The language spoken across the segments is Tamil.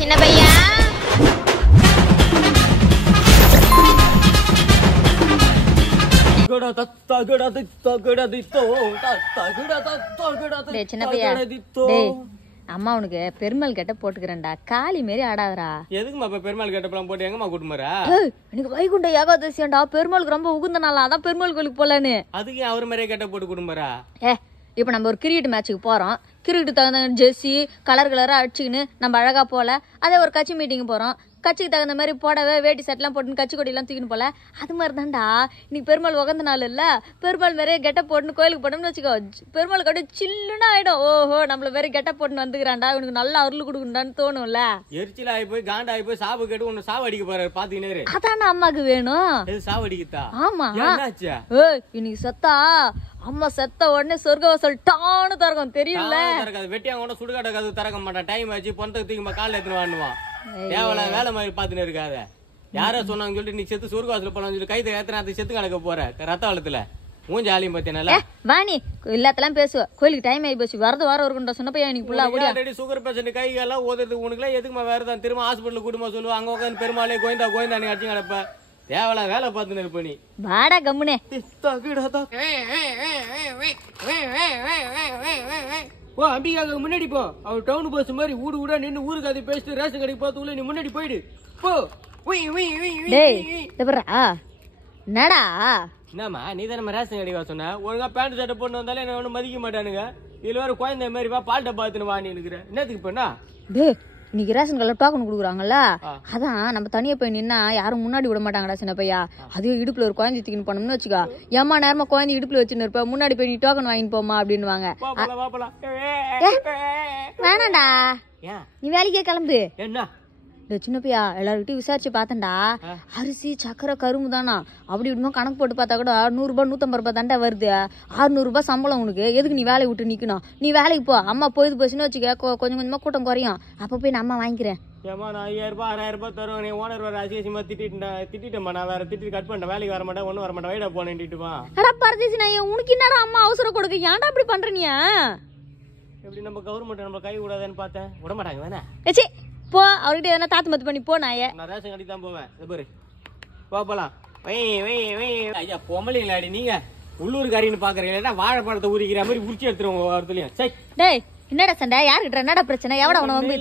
சின்ன பையா. சின்ன பையா, அம்மா உனக்கு பெருமாள் கெட்ட போட்டுக்கிறேன்டா, காளி மாரி ஆடாதரா. எதுக்குமா இப்ப பெருமாள் கெட்டப்பெல்லாம் போட்டு எங்கம்மா கூட்டுமாரா? எனக்கு வைகுண்ட ஏகாதசியாண்டா, பெருமாளுக்கு ரொம்ப உகுந்த நாள், அதான் பெருமாள் கோயிலுக்கு போலான்னு. அதுக்கு அவர் மாதிரியே கெட்ட போட்டு கூட்டுமாரா? இப்ப நம்ம ஒரு கிரிக்கெட் மேட்சுக்கு போறோம், கிரிக்கெட் தகுந்த ஜெர்சி கலர் கலரா அடிச்சுக்கின்னு நம்ம அழகா போல. அதே ஒரு கட்சி மீட்டிங் போறோம், கட்சிக்கு தகுந்த மாதிரி போடவே வேட்டி சட்டெல்லாம் போட்டுன்னு கட்சி கொடியெல்லாம் தூக்கின்னு போல. அது மாதிரி தான்டா இன்னைக்கு பெருமாள் உகந்த நாள் இல்ல, பெருமாள் மாதிரியே கெட்ட போட்டுன்னு கோயிலுக்கு போட்டோம்னு வச்சுக்கோ, பெருமாள் அப்படியே சில்லுன்னு ஆயிடும். ஓஹோ, நம்மள வேற கெட்ட போட்டுன்னு வந்துக்கிறான்டா, இவனுக்கு நல்லா அருள் கொடுக்குறான்னு தோணும்ல. எரிச்சல் ஆகி போய் காண்டா ஆகி போய் சாவு கேட்டு உன்னை சாவு அடிக்க போறாரு பாத்தீங்கன்னா. அதான அம்மாக்கு வேணும். சாவு அடிக்கத்தா? ஆமா. இன்னைக்கு செத்தா அம்மா செத்த உடனே சொர்க்கவாசல் டான்னு திறக்கும், தெரியும்ல? வெட்டியாங்க கூட சுடுகாட்ட கது திறக்க மாட்டான். டைம் ஆச்சு பொண்ணு தூக்கி காலில் எடுத்துன்னு வாண்டுவான். தேவல வேலை மாதிரி பாத்துன்னு இருக்காத. யாரோ சொன்னாங்க சொல்லிட்டு நீ செத்து சொர்க்கவாசல் போலாம் சொல்லி கைத்தை ஏத்தனை செத்து கணக்க போற ரத்த வளத்துல மூஞ்சி ஆலியும் பார்த்தேனால வாணி எல்லாத்தெல்லாம் பேசுவ. கோயிலுக்கு டைம் ஆகி போச்சு, வரது வாரம் இருக்குன்ற சொன்ன பையன் இன்னைக்கு ஃபுல்லா ஓடியா. ஆல்ரெடி சுகர் பேஷண்ட் கை எல்லாம் ஓதுறதுக்கு உனக்குலாம் எதுக்குமா வேற தான் திரும்ப ஹாஸ்பிட்டல் கூட்டமா சொல்லுவா. அங்க உட்காந்து பெருமாளே கோயந்தா கோயந்தா நீ அடிச்சு கிடப்ப. தேவலா வேலை பார்த்துன்னு இருப்ப நீ. வாடா கம்முனே. ஓ அம்பிகாக்கு முன்னாடி போ. அவர் டவுன் பஸ் மாதிரி ஊடு ஊடா நின்று ஊருக்கு அதை பேசிட்டு ரேஷன் கடைக்கு பார்த்து உள்ள நீ முன்னாடி போயிடு போ. என்னடா என்னம்மா நீ தானே ரேஷன் கடைக்கு வா சொன்ன? ஒழுங்கா பேண்ட் சட்டை போட்டு வந்தாலே என்ன ஒன்றும் மதிக்க மாட்டானுங்க. இதுல வேற குழந்தை மாதிரி வா பால்ட்ட பார்த்துன்னு வாணி இருக்கிறேன். என்னத்துக்கு பண்ணா இன்னைக்கு ரேஷன் கடையில் டோக்கன் கொடுக்குறாங்கல்ல, அதான் நம்ம தனியா போய் நின்னா யாரும் முன்னாடி விட மாட்டாங்கடா சின்ன பையா. அதுவே இடுப்புல ஒரு குழந்தை தூக்கின்னு போனோம்னு வச்சுக்கோ, ஏமா நேரமா குழந்தை இடுப்புல வச்சுன்னு இருப்ப, முன்னாடி போய் நீ டோக்கன் வாங்கிட்டு போமா அப்படின்னு. வேணாண்டா, நீ வேலைக்கே கிளம்பு. என்ன சின்ன பையா, எல்லாருக்கிட்டையும் விசாரிச்சு பார்த்தேன்டா, அரிசி சக்கரை கரும்பு தானா அப்படி இப்படிமா கணக்கு போட்டு பார்த்தா கூட 100 ரூபாய் 150 ரூபாய் தாண்டா வருது. 600 ரூபாய் சம்பளம் உனக்கு, எதுக்கு நீ வேலையை விட்டு நிக்கணும்? நீ வேலைக்கு போ, அம்மா போயிது போச்சுன்னு வச்சுக்க, கொஞ்சம் கொஞ்சமா கூட்டம் குறையும், அப்ப போய் நான் அம்மா வாங்கிக்கிறேன். ஏமா நான் 5000 ரூபாய் 6000 ரூபாய் தருவேன். நீ ஓனர் வேற அசியமா திட்டிட்டேன். நான் வேற திட்டி கட் பண்ணிட்டேன், வேலைக்கு வர மாட்டேன், ஒன்னும் வர மாட்டேன், வைடா போனேன்ட்டுமா. அடா பரதேசி நான் உனக்கு என்னடா அம்மா அவசரம் கொடுக்க, ஏன்டா அப்படி பண்ற நீ? எப்படி நம்ம கவர்மெண்ட் நம்ம கை விடாதுன்னு பார்த்தேன், விட மாட்டாங்க வேணா. போ, அவர்கிட்ட எதனா தாத்து மத்து பண்ணி போ. நான் ரேஷன் கட்டி தான் போவேன். பாரு போலாம். ஐயா பொம்பளைங்களாடி நீங்க உள்ளூர்காரின்னு பாக்குறீங்களா? வாழைப்பழத்தை ஊறிக்கிற மாதிரி உரிச்சு எடுத்துருவோம் ஒருத்தலையும். டேய் என்னடா சண்டை, யாருக்கிட்ட என்னடா பிரச்சனை, எவட உன வந்து?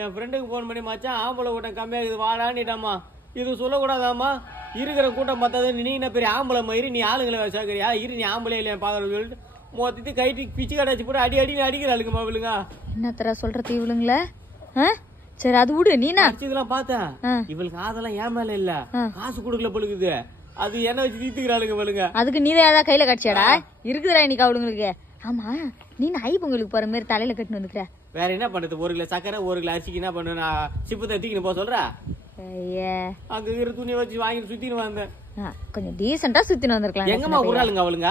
என் ஃப்ரெண்டுக்கு போன் பண்ணி மச்சான் ஆம்பளை கூட்டம் கம்மியா இருக்குது வாடான்னுட்டாமா. இது சொல்லக்கூடாதாமா, இருக்கிற கூட்டம் பார்த்தாது. நீ என்ன பெரிய ஆம்பளை மயிறு, நீ ஆளுங்களை சேர்க்கிறியா? இரு நீ ஆம்பளை இல்லையா பாக்குறது சொல்லிட்டு மொத்தத்தையும் கைட்டு பிச்சு கடாச்சு போட்டு அடி அடி அடிக்கிறாளுங்க மாவிளுங்க. என்ன தர சொல்றது இவளுங்கள? சரி அது விடு. நீ இதெல்லாம் பார்த்தேன், இவளுக்கு அதெல்லாம் ஏன் மேல இல்ல, காசு கொடுக்கல பொழுது, அது என்ன வச்சு தீத்துக்கிறாளுங்க இவளுங்க. அதுக்கு நீதான் ஏதாவது கையில கட்சியாடா இருக்குதுடா இன்னைக்கு அவளுங்களுக்கு. ஆமா, நீ ஐ பொங்கலுக்கு போற மாதிரி தலையில கட்டின்னு வந்துக்கிற. வேற என்ன பண்றது? 1 கிலோ சக்கரை 1 கிலோ அரிசிக்கு என்ன பண்ணு? நான் சிப்பத்தை தூக்கின்னு போக சொல்ற. அங்க இருக்கிற துணியை வச்சு வாங்கி சுத்தின்னு வந்தேன். கொஞ்சம் டீசெண்டா சுத்தின்னு வந்திருக்கலாம். எங்கம்மா விடுறாளுங்க அவளுங்க?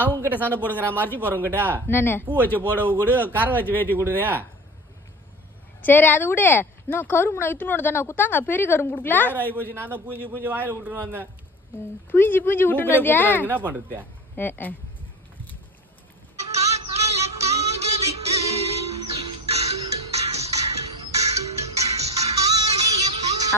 அவங்க கிட்ட சண்டை போடுங்கிற மறைச்சு போறவங்க கிட்ட பூ வச்சு போட கொடு, கரை வச்சு வேட்டி கொடுங்க. சரி அது விடு. நான் கரும்பு நான் இத்துனோட தானே குத்தாங்க, பெரிய கரும்பு குடுக்கல. ஆகி போச்சு, நான் தான் பூஞ்சி பூஞ்சி வாயில விட்டுட்டு வந்தேன். பூஞ்சி பூஞ்சி விட்டுட்டு வந்தியா? என்ன பண்றது?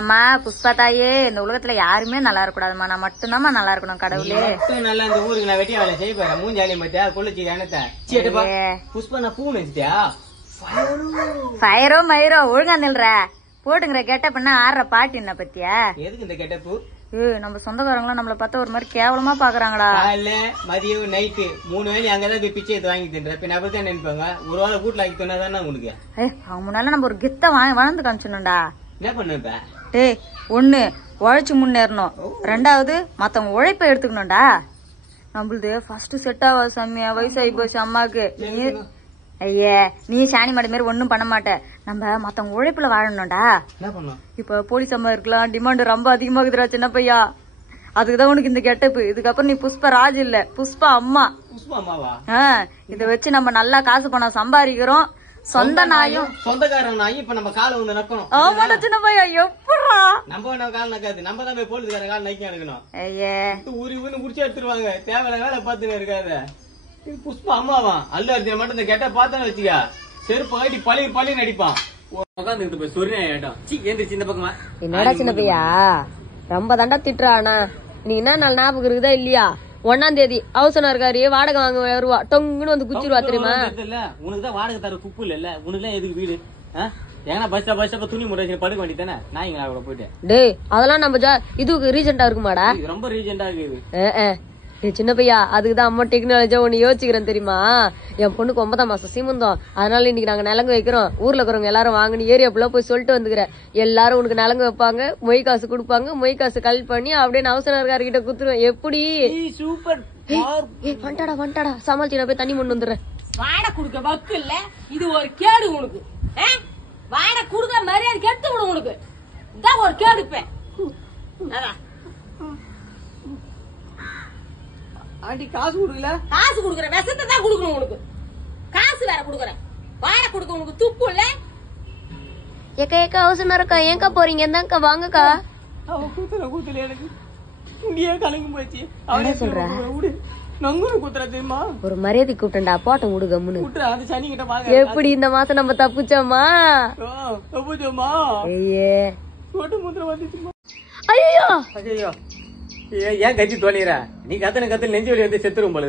அம்மா புஷ்பா தாயே, இந்த உலகத்துல யாருமே நல்லா இருக்க கூடாதுமா, நான் மட்டும்தாம்மா நல்லா இருக்கணும். கடவுளே நல்லா இந்த ஊருக்கு நான் வெட்டியா வேலை செய்ய போறேன். மூஞ்சாலி மத்தியா கொள்ளுச்சு எனத்த புஷ்பா நான் பூ நினைச்சிட்டியா? ஃபயரோ மயிரோ ஒழுங்கா நில்ற போட்டுங்கிற கெட்டப் பண்ண ஆடுற பாட்டு என்ன பத்தியா? எதுக்கு இந்த கெட்டப்பு? நம்ம சொந்தக்காரங்களும் நம்மள பார்த்தா ஒரு மாதிரி கேவலமா பாக்குறாங்கடா. இல்ல மதியம் நைட்டு 3 வேளை அங்கதான் போய் பிச்சை எடுத்து வாங்கி தின்ற. பின்ன அப்பதான் நினைப்பாங்க ஒரு வேளை வீட்டுல ஆக்கி சொன்னாதானே உனக்கு. அவங்க முன்னால நம்ம ஒரு கெத்த வளர்ந்து காமிச்சணும்டா. என்ன பண்ணுப்ப? டேய், 1 உழைச்சு முன்னேறணும், 2வது மத்தவங்க உழைப்ப எடுத்துக்கணும்டா. நம்மளுது ஃபர்ஸ்ட் செட் ஆகாது சாமியா, வயசாகி போச்சு அம்மாக்கு. ஐயே நீ சாணி மாடு மாதிரி ஒன்னும் பண்ண மாட்ட, நம்ம மத்தவங்க உழைப்புல வாழணும்டா. இப்ப போலீஸ் அம்மா இருக்கலாம், டிமாண்ட் ரொம்ப அதிகமாகுதுடா சின்ன பையா. அதுக்குதான் உனக்கு இந்த கெட்டப்பு. இதுக்கப்புறம் நீ புஷ்பா ராஜ் இல்ல, புஷ்பா அம்மா. இத வச்சு நம்ம நல்லா காசு பணம் சம்பாதிக்கிறோம். சொந்த நாயும் சொந்தக்காரன் நாயும் இப்ப நம்ம கால வந்து நக்கணும். ஆமாடா சின்ன பையா, எப்படா நம்ம கால நக்காது, நம்ம தான் போய் போலீஸ்காரன் கால நக்கி அனுக்கணும். ஐயே ஊரி ஊன்னு முடிச்சு எடுத்துருவாங்க. தேவையில்ல வேலை பார்த்துன்னு இருக்காது. புஷ்பா அம்மாவா அல்ல மட்டும் இந்த கெட்ட பார்த்தான்னு வச்சுக்க, செருப்பு ஆட்டி பழி நடிப்பான். உட்காந்துக்கிட்டு போய் சொரிய ஆயிட்டோம். ஏந்திரிச்சு இந்த பக்கமா. என்னடா சின்ன பையா ரொம்ப தண்டா திட்டுறானா? நீ என்ன நாள் ஞாபகம் இருக்குதா இல்லையா? 1ஆம் தேதி அவசரம் இருக்காரு, வாடகை வாங்க வருவா, டொங்குன்னு வந்து குச்சிருவா தெரியுமா? உனக்குதான் வாடகை தர துப்பு இல்ல, உனக்குலாம் எதுக்கு வீடு? ஏன்னா பஸ் ஸ்டாப் துணி முறை படுக்க வேண்டியதானே நாய்ங்களா கூட போயிட்டு. டேய் அதெல்லாம் நம்ம இதுக்கு ரீசெண்டா இருக்குமாடா? ரொம்ப ரீசெண்டா இருக்குது. சின்ன பையா அதுக்குதான் அம்மா டெக்னாலஜியா ஒண்ணு யோசிக்கிறேன் தெரியுமா? என் பொண்ணுக்கு 9ஆம் மாசம் சீமந்தம், அதனால இன்னைக்கு நாங்க நிலங்கு வைக்கிறோம், ஊர்ல இருக்கிறவங்க எல்லாரும் வாங்கினு ஏரியா ஃபுல்லா போய் சொல்லிட்டு வந்துக்கிறேன். எல்லாரும் உனக்கு நிலங்கு வைப்பாங்க, மொய் காசு கொடுப்பாங்க, மொய் காசு கல் பண்ணி அப்படியே அவசரம் இருக்காருக்கிட்ட குத்துருவேன். எப்படி? சூப்பர். வந்துட்டாடா சமாளிச்சு நான் போய் தண்ணி மண்ணு வந்துடுறேன். வாடகை கொடுக்க வக்கு இல்ல, இது ஒரு கேடு உனக்கு. வாடகை கொடுக்க மரியாதை கெடுத்து விடும் உனக்கு. இதான் ஒரு கேடு. இப்ப ஆண்டி காசு கொடுக்கல. காசு கொடுக்குற விஷத்தை தான் கொடுக்கணும் உனக்கு. காசு வேற கொடுக்குறேன், வாடகை கொடுக்க உனக்கு துப்பு இல்ல. ஏக்கா அவசரம் இருக்கா? ஏங்கா போறீங்க? எந்தாக்கா வாங்கக்கா. அவன் கூத்துல எனக்கு இங்கேயே கலங்கி போச்சு. என்ன சொல்ற? நங்குன்னு கூத்துற தெரியுமா? ஒரு மரியாதை கூப்பிட்டா போட்ட விடு கம்முன்னு. அது சனி கிட்ட பாக்க எப்படி இந்த மாசம் நம்ம தப்புச்சோமா? தப்புச்சோமா? ஐயே சோட்டு முந்திர வந்துச்சுமா. ஐயோ ஐயோ ஏன் கட்சி தோணிற? நீ கத்தன நெஞ்சு வலி வந்து செத்துரும் போல.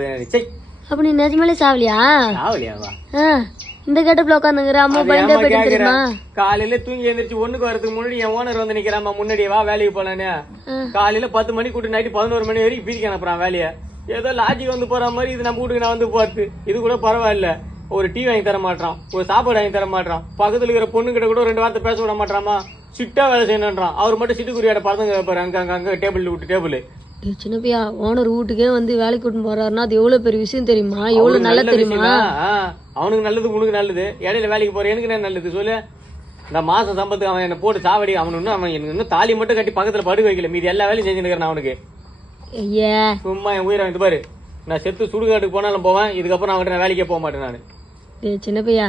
அப்ப நீ நிஜமாலே சாவலியா? சாவலியாவா? இந்த கட்டப்புல உட்காந்துங்கிற அம்மா பயந்தே போயிட்டு தெரியுமா? காலையில தூங்கி எழுந்திரிச்சு ஒண்ணுக்கு வரதுக்கு முன்னாடி என் ஓனர் வந்து நிக்கிறாமா முன்னாடி, வா வேலைக்கு போலான்னு. காலையில 10 மணி கூட்டு நைட்டு 11 மணி வரைக்கும் பீதிக்கு அனுப்புறான் வேலைய. ஏதோ லாஜிக் வந்து போற மாதிரி இது நம்ம வீட்டுக்கு நான் வந்து போறது. இது கூட பரவாயில்ல. ஒரு டீ வாங்கி தர மாட்டான், ஒரு சாப்பாடு வாங்கி தர மாட்டான், பக்கத்துல இருக்கிற பொண்ணு கிட்ட கூட 2 வார்த்தை பேச விட மாட்டாமா. சிட்டா வேலை செய்யணும்ன்றான். அவர் மட்டும் சிட்டுக்குருவியோட பறந்துங்க பாரு அங்க டேபிள் விட்டு டேபிள். சின்ன பையா ஓனர் வீட்டுக்கே வந்து வேலைக்கு கூட்டு போறாருன்னா அது எவ்வளவு பெரிய விஷயம் தெரியுமா? எவ்வளவு நல்லது தெரியுமா? அவனுக்கு நல்லது, உனக்கு நல்லது. இடையில வேலைக்கு போற எனக்கு என்ன நல்லது சொல்லு? இந்த மாசம் சம்பளத்துக்கு அவன் என்ன போட்டு சாவடி. அவன் இன்னும் தாலி மட்டும் கட்டி பக்கத்துல படுக்க வைக்கல, மீதி எல்லா வேலையும் செஞ்சுருக்கிறேன் அவனுக்கு. சும்மா என் உயிரை வந்து பாரு. நான் செத்து சுடுகாட்டுக்கு போனாலும் போவேன், இதுக்கப்புறம் அவன்கிட்ட நான் வேலைக்கே போக மாட்டேன் நானு. சின்ன பையா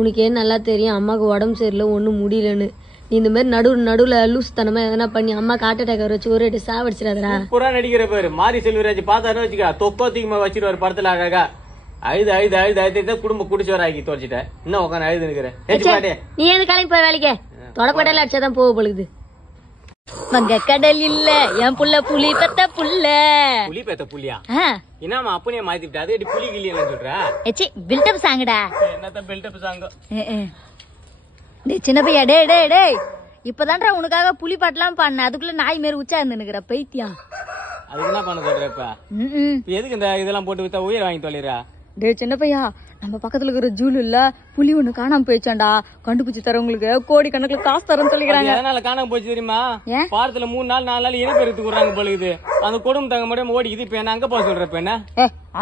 உனக்கே நல்லா தெரியும் அம்மாக்கு உடம்பு சரியில்லை, ஒண்ணும் முடியலன்னு. நீ இந்த மாதிரி நடுவுல லூஸ் தனமா எதனா பண்ணி அம்மா ஹார்ட் அட்டாக் வச்சு ஒரு சாவடிச்சிடாதா? புறா நடிக்கிற பேரு மாரி செல்வராஜ் பார்த்தாரு வச்சுக்கா, தொக்கோத்திக்குமா வச்சிருவாரு படத்துல. அழகா அழுது குடும்பம் குடிச்சவர ஆக்கி தோச்சிட்டேன். இன்னும் உட்காந்து அழுது நிக்கிறேன். நீ எது கிளம்பி போய் வேலைக்கு தொடக்கடல அடிச்சாதான் போக பொழுது. வங்க கடல் இல்ல என் புள்ள புலி பெத்த புள்ள. புலி பெத்த புள்ளியா? என்னமா அப்பனே மாத்தி விட்டா? அது புலி கிளியா சொல்ற? பில்டப் சாங்கடா. என்னதான் பில்டப் சாங்க? சின்ன பையா டே இப்பதான்டா உனக்காக புலி பாட்டுலாம் பாடின, அதுக்குள்ள நாய் மாரி உச்சா இருந்துக்கிற பைத்தியம். அதுக்கு என்ன பண்ண சொல்ற? இப்ப எதுக்கு இந்த இதெல்லாம் போட்டு வித்தா உயிர் வாங்கி தொலைறா? டே சின்ன பையா நம்ம பக்கத்துல இருக்கிற ஜூல் இல்ல புலி ஒண்ணு காணாம போயிச்சாண்டா, கண்டுபிடிச்சு தரவங்களுக்கு கோடி கணக்குல காசு தரன்னு சொல்லிக்கிறாங்க. அதனால காணாம போச்சு தெரியுமா? வாரத்துல 3 நாள் 4 நாள் இனப்பெருத்துக்கு விடுறாங்க போலுது. அந்த கொடுமை தங்க மட்டும் ஓடிக்குது. இப்ப என்ன அங்க போக சொல்ற? இப்ப என்ன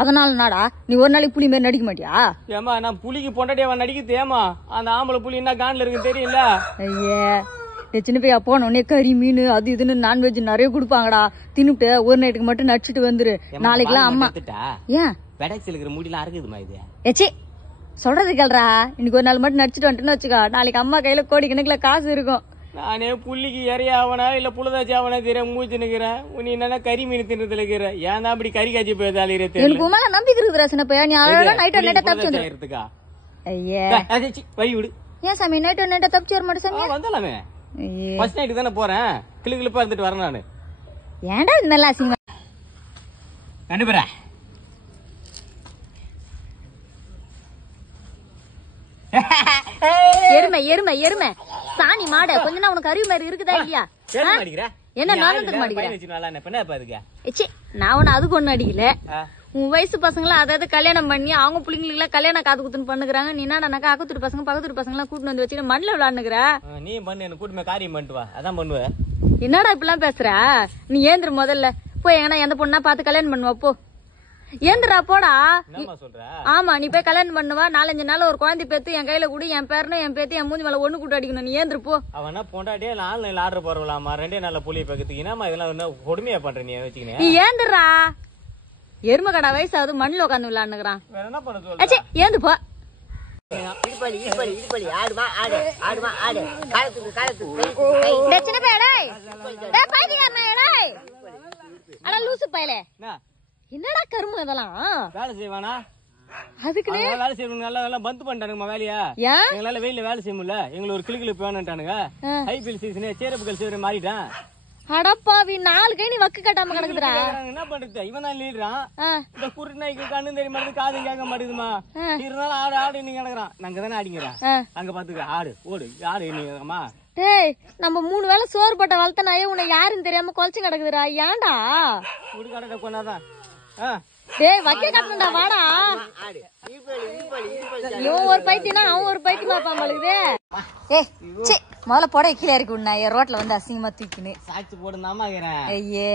அதனால நாடா நீ ஒரு நாளைக்கு புலி மாரி நடிக்க மாட்டியா? ஏமா நான் புலிக்கு பொண்டாட்டியாவா நடிக்குது? ஏமா அந்த ஆம்பளை புலி என்ன கான்ல இருக்குன்னு தெரியல. ஐயே சின்ன பையா போன உடனே கறி மீன் அது இதுன்னு நான்வெஜ் நிறைய குடுப்பாங்கடா. தின்னுட்டு ஒரு நைட்டுக்கு மட்டும் நடிச்சுட்டு வந்துரு. நாளைக்குலாம் அம்மா ஏன் பெடக்ஸ் இருக்கிற முடியல அறுக்குதுமா இது? ஏச்சி சொல்றது கேள்றா. இன்னைக்கு ஒரு நாள் மட்டும் நடிச்சுட்டு வந்துட்டுன்னு வச்சுக்கோ, நாளைக்கு அம்மா கையில கோடி கணக்குல காசு இருக்கும். நானே புள்ளிக்கு இறைய ஆவனா இல்ல புள்ளதாச்சி ஆவனா தெரிய மூச்சு நிக்கிறேன். நீ என்னன்னா கறி மீன் தின்றதுல இருக்கிற. ஏன் அப்படி கறி காய்ச்சி போய் எனக்கு உமால நம்பிக்கை இருக்குதுரா சின்ன பையா. நீ அழகா நைட்டா தப்பிச்சு வந்துருக்கா? ஐயா வை விடு. ஏன் சாமி நைட்டா தப்பிச்சு வர மாட்டேன் சாமி? வந்தாலாமே ஃபர்ஸ்ட் நைட்டு தானே போறேன், கிளுக்கிழப்பா இருந்துட்டு வரேன் நானு. ஏன்டா இது நல்லா அசிங்கமா கண்டுபிறேன். எருமை எருமை எருமை சாணி மாட கொஞ்ச நாள் உனக்கு அறிவு மாதிரி இருக்குதா இல்லையா? என்ன நானத்துக்கு மாட்டேங்கிறேன். நான் உன்ன அதுக்கு ஒண்ணு அடிக்கல. உன் வயசு பசங்களா அதாவது கல்யாணம் பண்ணி அவங்க பிள்ளைங்களுக்கு எல்லாம் கல்யாணம் காது குத்துன்னு பண்ணுறாங்க. நீ என்னடா அக்கத்துட்டு பசங்க பக்கத்து பசங்க எல்லாம் கூட்டு வந்து வச்சுட்டு மண்ணில் விளையாடுனுக்குற. நீ பண்ணு என்ன கூட்டு காரியம் பண்ணிட்டு வா, அதான் பண்ணுவேன். என்னடா இப்பெல்லாம் பேசுற? நீ ஏந்திரு முதல்ல போய் எங்கன்னா எந்த பொண்ணா பார்த்து கல்யாணம் பண்ணுவா போ. ஏந்திரா போடா. ஆமா நீ போய் கல்யாணம் பண்ணுவா. 4-5 நாள் ஒரு குழந்தை பேத்து என் கையில கூட என் பேரனும் என் பேத்தி என் மூஞ்சி மேல ஒண்ணு கூட்டு அடிக்கணும். நீ ஏந்திரு போ. அவனா பொண்டாட்டியே 4 நாள் ஆர்டர் போறவளாமா 2 நாள்ல புளிய பக்கத்துக்கு. என்னமா இதெல்லாம் கொடுமையா பண்ற நீ வச்சுக்கினே? நீ ஏந்திரா. எருமை கடா வயசாவது மண்ணில் உட்காந்து விளையாடுனுக்குறான். வேற என்ன பண்ண சொல்ற? ஏந்து போ. என்னடா கரும்பு இதெல்லாம் வேலை செய்வானா? அதுக்குன்னு அவங்க வேலை செய்யணும் நல்லா பந்து பண்ணிட்டானுங்கம்மா வேலையா. ஏன் எங்களால வெயில வேலை செய்ய முடியல. எங்களுக்கு ஒரு கிளிக்கு வேணும்ட்டானுங்க. ஐபிஎல் சீசனே சேரப்பு கல்சி மாறிட்டான். அடப்பாவி 4 கை நீ வக்கு கட்டாம கிடக்குதுடா. என்ன பண்றது? இவன் தான் லீடுறான். இந்த குருட்டு நாய்க்கு கண்ணு தெரிய மாட்டேது, காதும் கேட்க மாட்டேதுமா. இருந்தாலும் ஆடு ஆடு நீங்க கிடக்குறான். நாங்க தானே ஆடிங்கிறோம். அங்க பாத்துக்க ஆடு ஓடு ஆடு நீங்கம்மா. டேய் நம்ம 3 வேளை சோறு போட்ட வளர்த்த நாயே உன்னை யாருன்னு தெரியாம குலைச்சு கிடக்குதுடா. ஏன்டா குடுக்காட கொண்டாதான். டேய் வக்க கட்டணும்டா வாடா. இவன் ஒரு பைத்தியனா அவன் ஒரு பைத்தியமா பாம்பளுக்குதே. முதல்ல போட கீழே இறக்கி விடுனா ரோட்ல வந்து அசிங்கமா தூக்கின்னு சாட்சி போடுந்தாமா ஐயே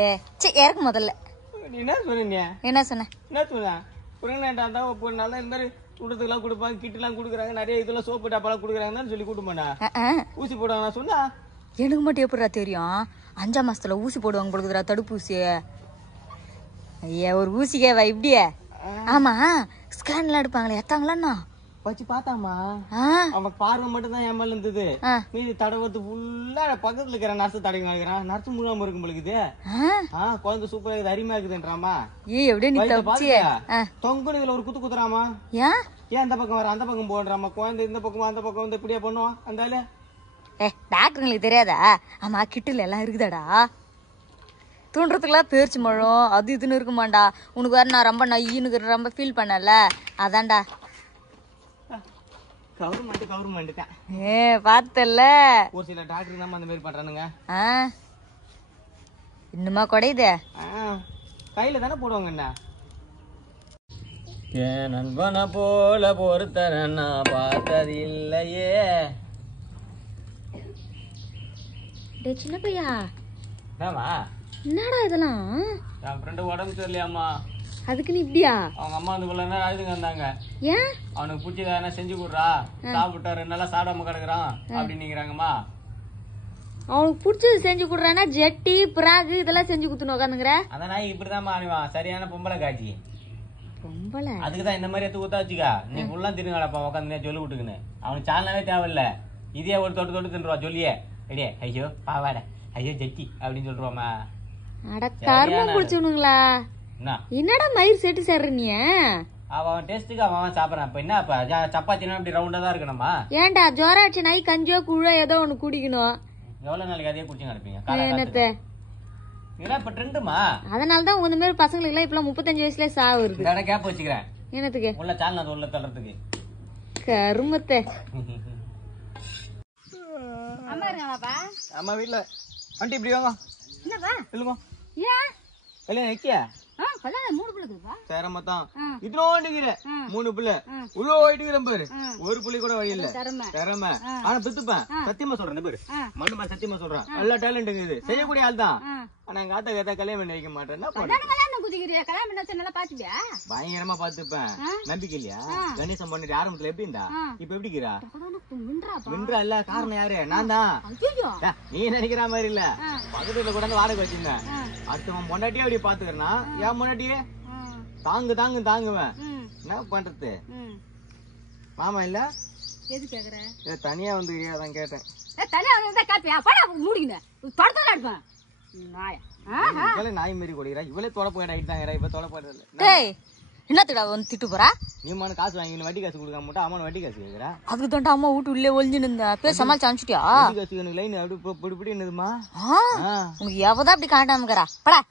இறக்கு முதல்ல. நீ என்ன சொன்ன? என்ன சொன்ன? என்ன சொன்ன? புறநாட்டா போனால இந்த மாதிரி கூட்டத்துக்குலாம் கொடுப்பாங்க, கிட் எல்லாம் குடுக்குறாங்க, நிறைய இதெல்லாம் சோப்பு டப்பாலாம் குடுக்குறாங்கன்னு சொல்லி கூட்டு போனா ஊசி போடுவாங்க. நான் சொன்னா எனக்கு மட்டும் எப்படிடா தெரியும்? 5ஆம் மாசத்துல ஊசி போடுவாங்க பொழுதுடா, தடுப்பூசி. ஐயா ஒரு ஊசிக்கேவா இப்படியே? ஆமா ஸ்கேன்லாம் எடுப்பாங்களே எத்தாங்களாண்ணா வச்சு பார்த்தாமா? அவன் பார்வை மட்டும் தான் ஏமால இருந்தது. மீதி தடவத்து ஃபுல்லா பக்கத்துல இருக்கிற நர்ஸ் தடவி வைக்கிறான். நர்ஸ் முழுகாம இருக்கும் பொழுது குழந்தை சூப்பரா இருக்குது, அருமையா இருக்குதுன்றாமா. தொங்குன்னு இதுல ஒரு குத்து குத்துறாமா. ஏன் அந்த பக்கம் வர அந்த பக்கம் போடுறாமா? குழந்தை இந்த பக்கம் அந்த பக்கம் வந்து இப்படியா பண்ணுவான் அந்த ஆளு. டாக்டருங்களுக்கு தெரியாதா? ஆமா கிட்டுல எல்லாம் இருக்குதாடா, தூண்டுறதுக்குலாம் பேர்ச்சி மழம் அது இதுன்னு இருக்குமாண்டா. உனக்கு வேற நான் ரொம்ப நையின்னு ரொம்ப ஃபீல் பண்ணல, அதான்டா. கவர்மெண்ட் தான் பார்த்தல ஒரு சில டாக்டர் தான் அந்த மாதிரி பண்றானுங்க. இன்னுமா குடையுது கையில தானே போடுவாங்க. என்ன நண்பனை போல பொறுத்தன நான் பார்த்தது இல்லையே. சின்ன பையா என்னமா என்னடா இதெல்லாம்? என் ஃப்ரெண்டு உடம்பு சரியில்லையாமா. அதுக்கு நீ இப்படியா? அவங்க அம்மா வந்து இவ்வளவு நேரம் அழுதுங்க இருந்தாங்க. ஏன்? அவனுக்கு பிடிச்சதா செஞ்சு கொடுறா, சாப்பிட்டா 2 நாளா சாப்பிடாம கிடக்குறான் அப்படின்னுங்கிறாங்கம்மா. அவனுக்கு பிடிச்சது செஞ்சு கொடுறானா ஜெட்டி பிராகு இதெல்லாம் செஞ்சு குத்துன்னு உட்காந்துங்கிற. அதான் நான் இப்படிதான் ஆடுவான், சரியான பொம்பளை காட்சி. பொம்பளை அதுக்குதான் இந்த மாதிரி எடுத்து ஊத்தா வச்சுக்கா. நீ ஃபுல்லா திருங்கடப்பா உட்காந்து சொல்லி விட்டுக்குன்னு. அவனுக்கு சாலனாவே தேவையில்ல, இதே ஒரு தொட்டு தொட்டு தின்றுவா சொல்லியே. ரெடியே ஐயோ பாவாட ஐயோ ஜெட்டி அப்படின்னு சொல்லுவாமா. அட கர்மம் பிடிச்சவனுங்களா. என்னடா மயிர் செட்டு சேர்ற நீ? அவன் டேஸ்ட்டுக்கு அவன் சாப்பிடறான். இப்ப என்ன சப்பாத்தினா இப்படி ரவுண்டா தான் இருக்கணுமா? ஏன்டா ஜோராட்சி நாய் கஞ்சோ குழோ ஏதோ ஒண்ணு குடிக்கணும். எவ்வளவு நாளைக்கு அதே குடிச்சு நடப்பீங்க? இப்ப ட்ரெண்டுமா. அதனாலதான் உங்க இந்த மாதிரி பசங்களுக்கு எல்லாம் இப்ப 35 வயசுல சாவு இருக்கு. கேப் வச்சுக்கிறேன். என்னத்துக்கு? உள்ள சால்னா உள்ள தள்ளுறதுக்கு. கருமத்தை. அம்மா இருக்காங்களாப்பா? அம்மா வீட்டுல. ஆண்டி இப்படி வாங்க. என்னப்பா? இல்லமா ஏன் கல்யாணம் நிக்கியா? கல்யாணம் 3 பிள்ளை இருக்குப்பா. சேரமத்தான் இதோண்டிக்கிற 3 பிள்ளை உள்ள ஓடிக்கிறேன் பாரு. ஒரு புள்ளி கூட வழி இல்ல. திறமை ஆனா பித்துப்பேன். சத்தியமா சொல்றேன் பாரு, மண்ணுமா சத்தியமா சொல்றேன். நல்ல டேலண்ட் இருக்குது, செய்யக்கூடிய ஆள் தான். ஆனா எங்க ஆத்தா கேட்டா கல்யாணம் பண்ணி வைக்க மாட்டேன். என்ன பண்ண கல்யாணம் பண்ண நல்லா பாத்துட்டியா? பயங்கரமா பாத்துப்பேன். நம்பிக்கை இல்லையா? கணேசன் பண்ணிட்டு ஆரம்பத்துல எப்படி இருந்தா இப்ப எப்படிக்கிறா? மின்றா இல்ல. காரணம் யாரு? நான் தான். நீ நினைக்கிற மாதிரி இல்ல. பக்கத்துல கூட வாடகை வச்சிருந்தேன். அடுத்தவன் பொண்டாட்டியே அப்படி பாத்துக்கிறனா என் பொண்டாட்டியே தாங்குவேன். என்ன பண்றது? மாமா இல்ல எது கேக்குற? தனியா வந்து அதான் கேட்டேன். தனியா வந்து காப்பியா படா மூடிங்க தொடர்ந்து அடிப்பேன். இவளே நாய் மாரி கொடிக்கிறா. இவளே தொலைப்பு ஆயிட்டாங்க. இப்ப தொலைப்பாடு இல்ல. என்னத்துடா வந்து திட்டு போறா? நீ மான காசு வாங்கி வட்டி காசு கொடுக்க மாட்டா. அம்மா வட்டி காசு கேக்குறா. அதுக்கு தாண்டா அம்மா வீட்டு உள்ளே ஒளிஞ்சு நின்றா. பேர் சமாளிச்சு அனுப்பிச்சிட்டியா? வட்டி காசு எனக்கு லைன் அப்படி என்னதுமா? உனக்கு எவதான் அப்படி காட்டாமக்கிறா படா.